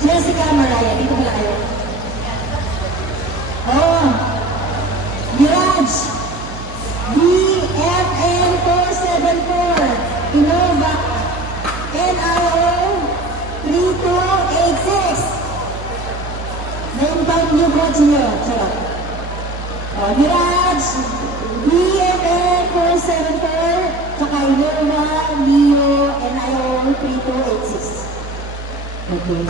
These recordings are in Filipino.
Jessica Maraya, dito pala kayo. Oh, Mirage, BFN 474, Innova, NIO 3286. Name-tag niyo po niyo. Charot. Oh, Mirage, BFN 474, tsaka Innova, NIO 3286. Okay.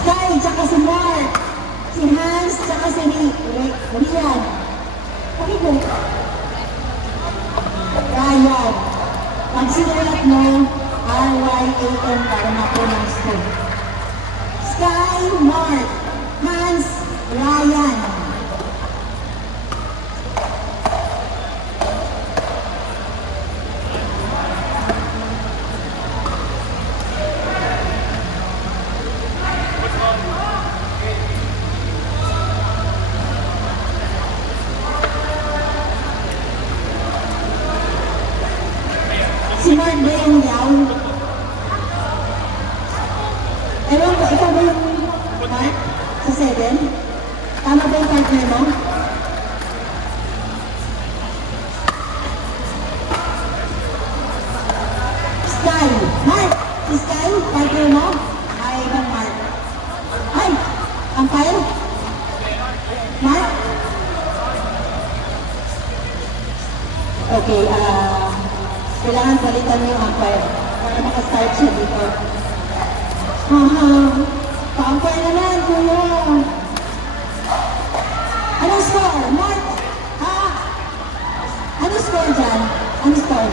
Sky, tsaka si Mark, si Hans, tsaka si Rian. Pakiko. Ryan. Pag sinulat mo, R-Y-A-N para ma-pronounce ko. Sky, Mark, Hans, Ryan. Si Mark ba yung yaw? Ewan ko, ikaw ba yung Mark? Sa 7? Tama ba yung partner mo? Sky! Mark! Si Sky? Partner mo? Ay, ibang Mark. Ay! Umpire? Mark? Okay, kailangan balitan mo yung umpire para makastart siya dito. Pa-umpire naman, kuya. Anong score? Mark? Ha? Anong score dyan? Anong score?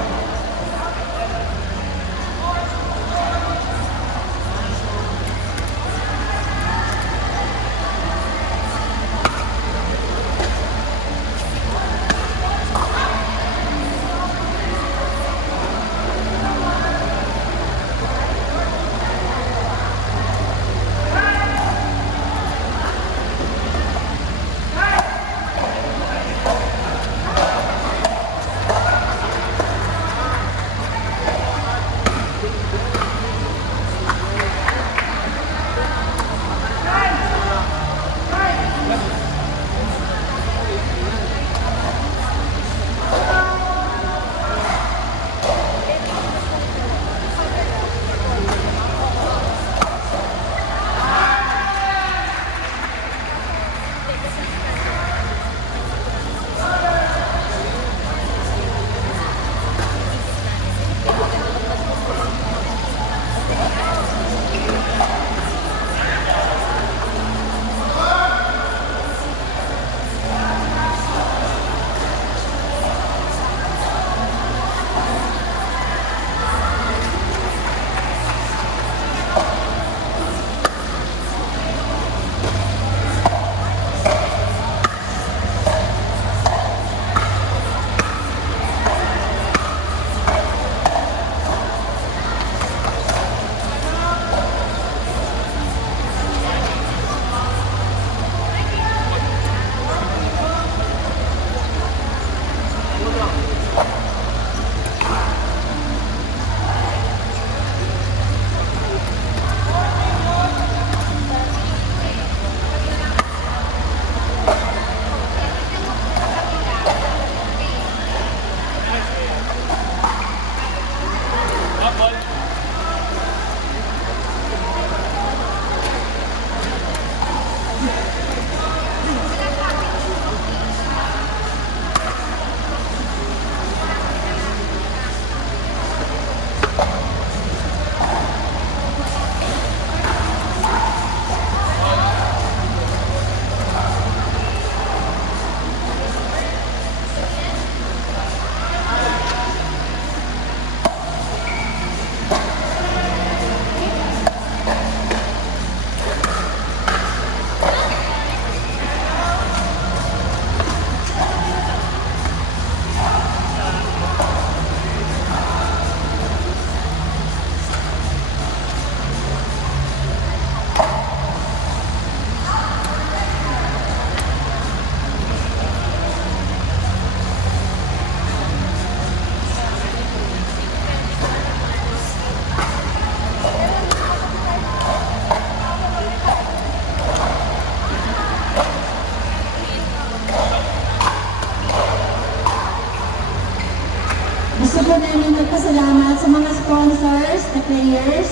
namin magpasalamat sa mga sponsors, the players,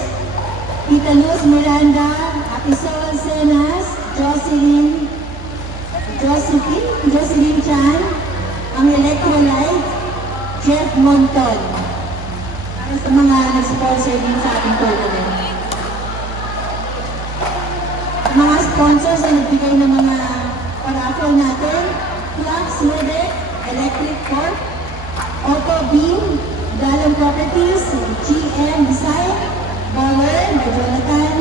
Tita Luz Miranda, Apisol Senas, Jocelyn Chan, ang Electrolyte, Jeff Monton, para sa mga nag-sponsor din sa ating tournament. Mga sponsors na nagbigay ng mga paraffle natin, Flux Medic, Electric Corp, Auto Beam, Dalon Properties, GM Design, Power, Jonathan,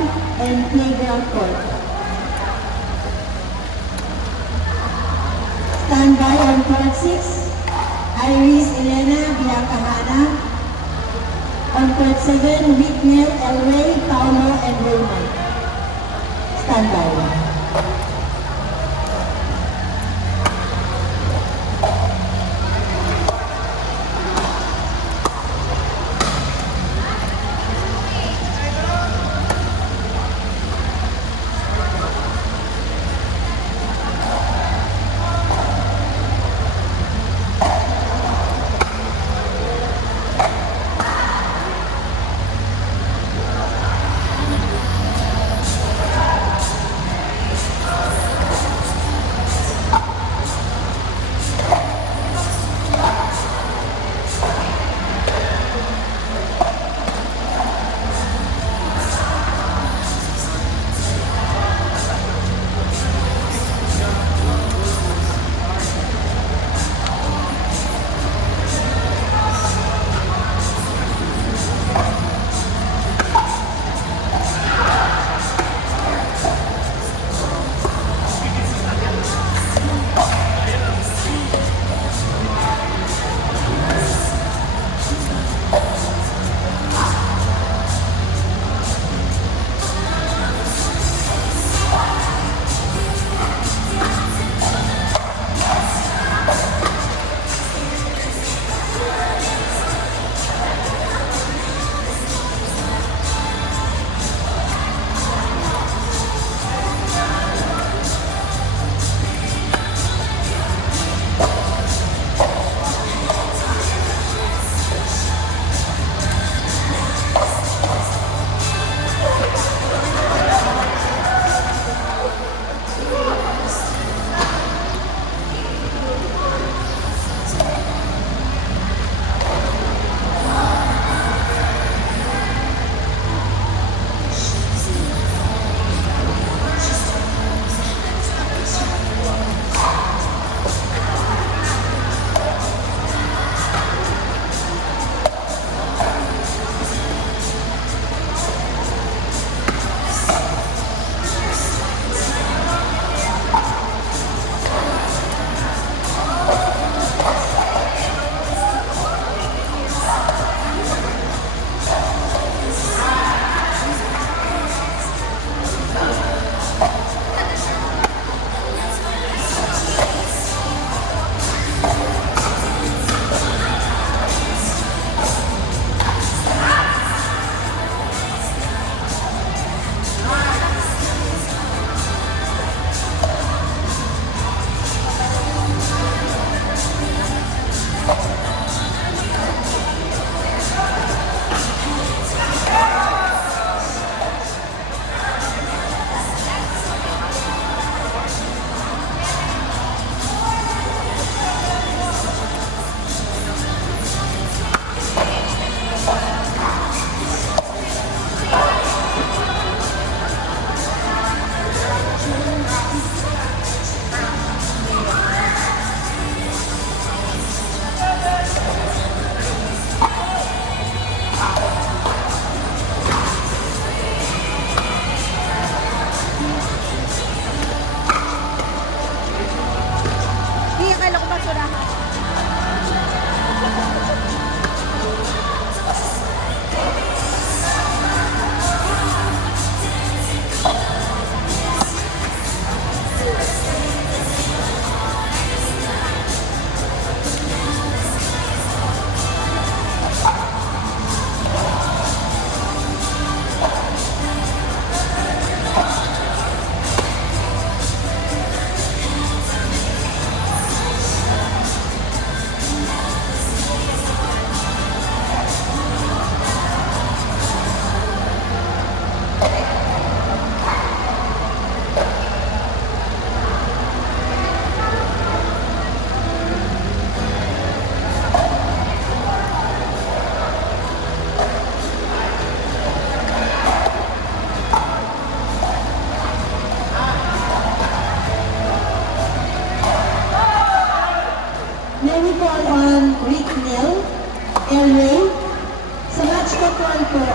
and Playground Corp. Standby on Court 6, Iris Elena Bianca Hana. On Court 7, Rick Neil, Elway, Paulo, and Raymond. Standby. Ricknell Elway. Sa match control po,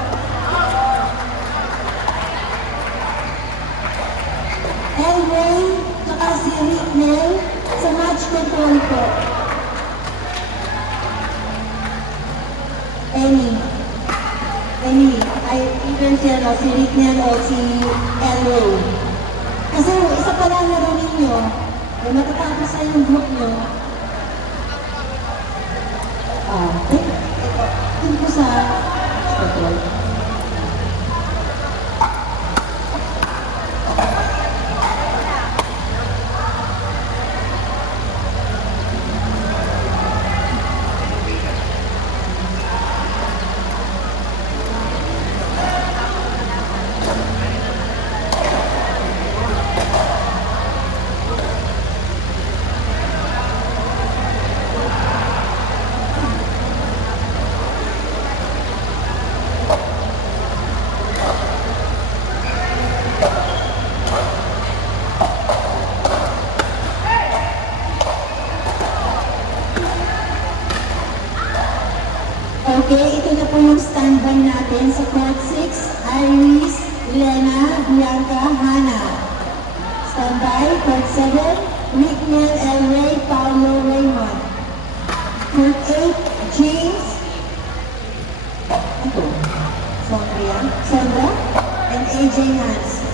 Elway, tsaka si Ricknell. Sa match control po, Any, ay either si Ricknell o si Elway. Kasi isa pa lang laro ninyo, ay matatapos sa yung group nyo. Ito po sa control. Okay, ito na po yung standby natin sa court 6. Iris, Elena, Bianca, Hannah. Standby, court 7. Ricknell, Elway, Paulo, Raymond. Court 8, James. Ito. Sandra, and AJ Nance.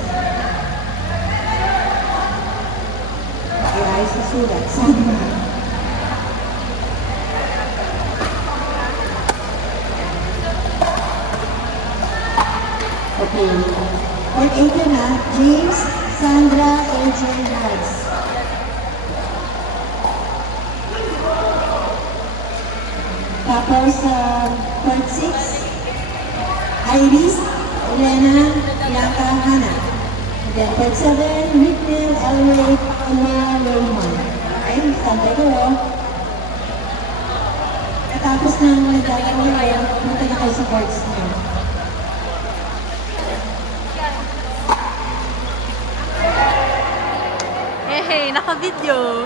Okay, ayos na sulat. Sandra. Okay. Court 8 na, James, Sandra, AJ Nance. Tapos, court 6, Iris, Elena, Bianca, Hannah. And then court 7, Ricknell, Elway, Paula, Raymond. Okay, standby ko. Katapos ng naglalaro ngayon, punta na kayo sa courts niyo. Hey, naka-video.